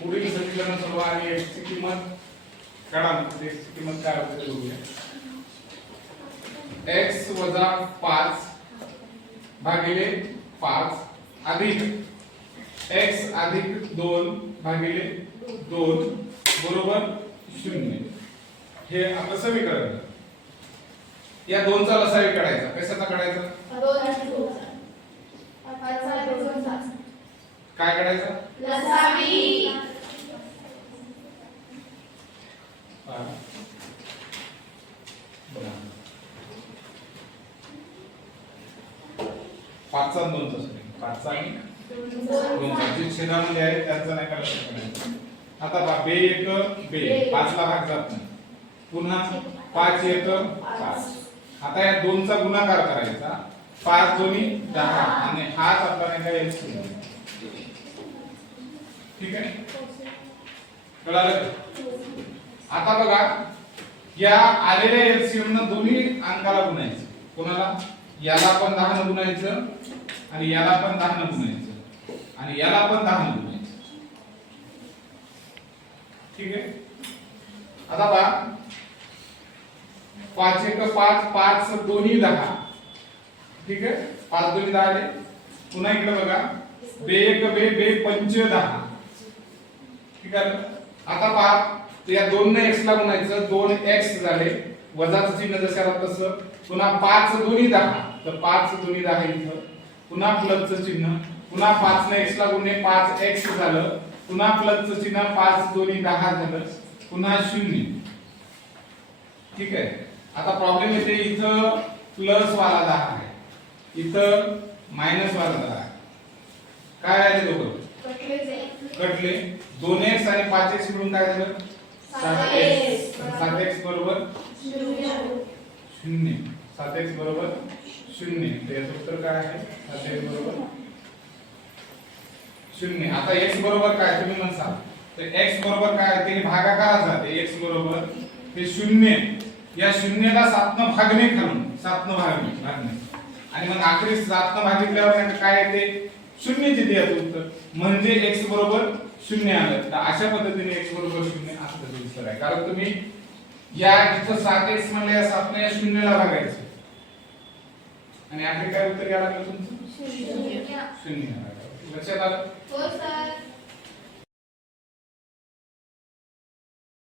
पुढील समीकरण सोडवा आणि x ची किंमत काढा. x ची किंमत काय होते ते बघूया. x वजा 5 भागिले 5 अधिक x अधिक 2 भागिले 2 बरोबर 0. हे आपलं समीकरण आहे. या दोनचा लसावी काढायचा. कशाचा काढायचा? काय काढायचा? लसावी. पाचचा आणि दोनचा समीकरण. पाचचा आणि दोनचा जे छेदामध्ये आहे त्यांचा नाही काढायचा. आता पहा बे एक बे 5 ला भाग जात नाही. पुन्हा 5 एक 5. आता या दोनचा गुणाकार करायचा. 5 दोन्ही 10 आणि हाच आपला नाही का एलसीएम. ठीक आहे, कळालं? आता बघा या आलेल्या एलसीएम न दोन्ही अंकाला गुणायचं. कोणाला? याला पण 10 न गुणायचं आणि याला पण 10 न गुणायचं आणि याला पण 10 न गुणायचं. ठीक आहे, आता बघा 5 एक 5 5 दोन्ही 10. ठीक आहे, 5 दोन्ही 10 आले. पुन्हा इकडे बघा बे एक बे बे 5 10. ठीक आहे, आता पहा या 2 ने x ला गुणायचं. 2x झाले. वजाचं चिन्ह जसं आलं तसं. पुन्हा 5 दोन्ही 10 तर 5 दोन्ही 10 इथं. पुन्हा प्लसचं चिन्ह. पुन्हा 5 ने x ला गुणले 5x झालं. पुन्हा प्लसचं चिन्ह 5 दोन्ही 10 झालं. पुन्हा 0. ठीक आहे, आता प्रॉब्लेम येते इथं प्लस वाला 10 आहे, इथं मायनस वाला 10 आहे. काय आले दोघं? कटले. 2x आणि 5x मिळून काय झालं? 7x. 7x बरोबर 0. 7x बरोबर 0. याचं उत्तर काय आहे? 7x बरोबर 0. आता x बरोबर काय तुम्ही म्हणसाल तर x बरोबर काय ते भागाकारात जाते. x बरोबर ते 0. या 0 ला 7 न भागणे खालून 7 न भागणे आणि मग आखरी 7 न भागितल्यावर काय येते? 0 चे द्यायचं उत्तर म्हणजे x बरोबर 0 आलं. तर अशा पद्धतीने x बरोबर 0 असं त्याचं उत्तर आहे. कारण तुम्ही या इथं 7x म्हणले या 7 ने या 0 ला भागायचं आणि आखरी काय उत्तर यायला लागलं तुमचं? 0. लक्षात आलं? हो सर.